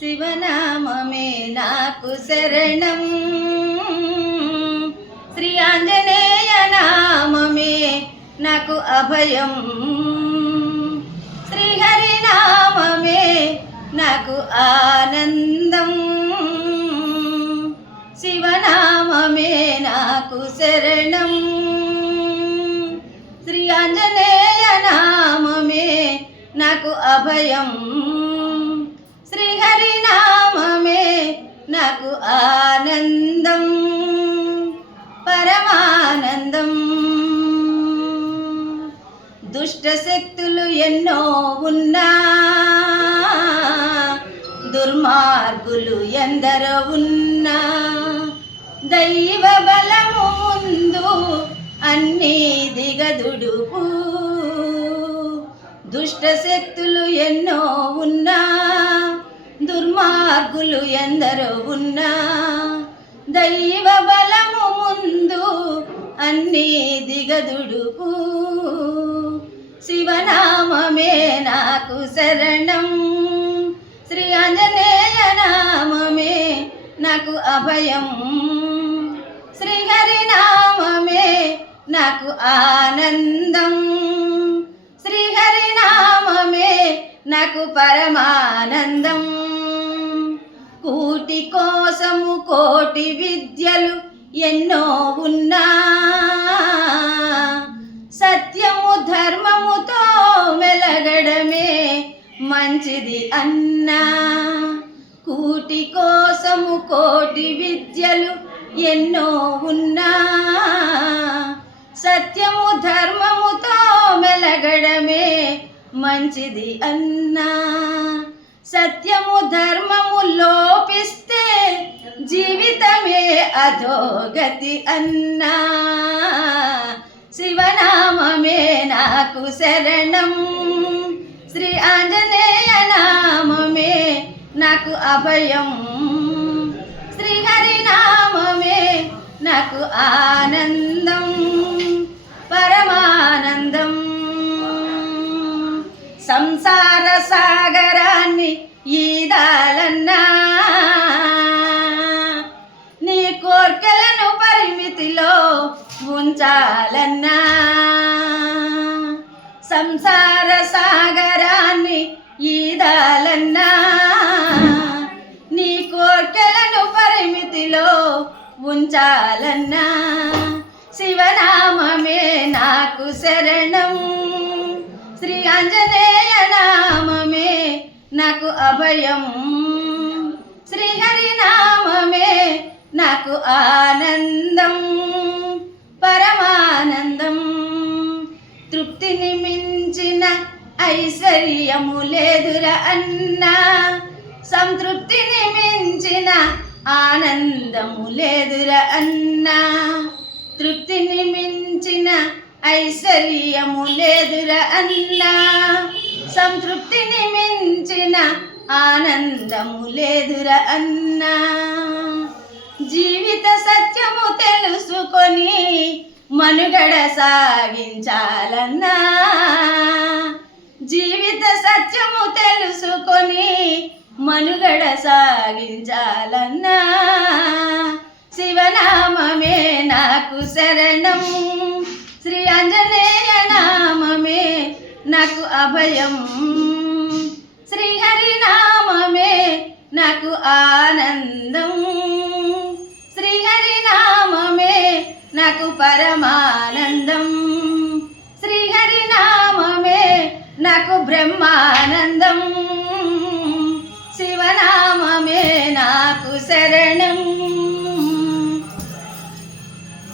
శివనామమే నాకు శరణం. శ్రీ ఆంజనేయ నామమే నాకు అభయం. శ్రీహరినామమే నాకు ఆనందం. శివనామమే నాకు శరణం. శ్రీ ఆంజనేయ నామమే నాకు అభయం. నాకు ఆనందం పరమానందం. దుష్ట శక్తులు ఎన్నో ఉన్నా దుర్మార్గులు ఎందరో ఉన్నా. దైవ బలము ముందు అన్నీ దిగదుడుపు దుష్ట శక్తులు ఎన్నో ఉన్నా దుర్మార్గులు ఎందరో ఉన్నా దైవ బలము ముందు అన్నీ దిగదుడుపు శివనామమే నాకు శరణం శ్రీ ఆంజనేయ నామమే నాకు అభయం. శ్రీహరినామమే నాకు ఆనందం. కోటి విద్యలు ఎన్నో ఉన్నా. సత్యము ధర్మముతో మెలగడమే మంచిది అన్నా. కూటి కోసము కోటి విద్యలు ఎన్నో ఉన్నా. సత్యము ధర్మముతో మెలగడమే మంచిది అన్నా. సత్యము ధర్మము లోపిస్తే అధోగతి అన్నా. శివనామమే నాకు శరణం. శ్రీ ఆంజనేయ నామమే నాకు అభయం. శ్రీహరి నామమే నాకు ఆనందం. పరమానందం. సంసార సాగరాన్ని ఈదాలన్నా. కోర్కెలను పరిమితిలో ఉంచాలన్నా. సంసార సాగరాన్ని ఈదాలన్నా. నీ కోర్కెలను పరిమితిలో ఉంచాలన్నా. శివనామమే నాకు శరణం. శ్రీ ఆంజనేయ నామమే నాకు అభయం. శ్రీహరి నామమే నాకు ఆనందం పరమానందం. తృప్తిని మించిన ఐశ్వర్యము లేదుర అన్నా. సంతృప్తిని మించిన ఆనందము లేదుర అన్నా. తృప్తిని మించిన ఐశ్వర్యము లేదుర అన్నా. సంతృప్తిని మించిన ఆనందము లేదుర అన్నా. తెలుసుకొని మనుగడ సాగించాలన్నా. జీవిత సత్యము తెలుసుకొని మనుగడ సాగించాలన్నా. శివనామమే నాకు శరణం. శ్రీ ఆంజనేయ నామమే నాకు అభయం. శ్రీహరి నామమే నాకు ఆనందం. నాకు పరమానందం. శ్రీహరి నామమే నాకు బ్రహ్మానందం.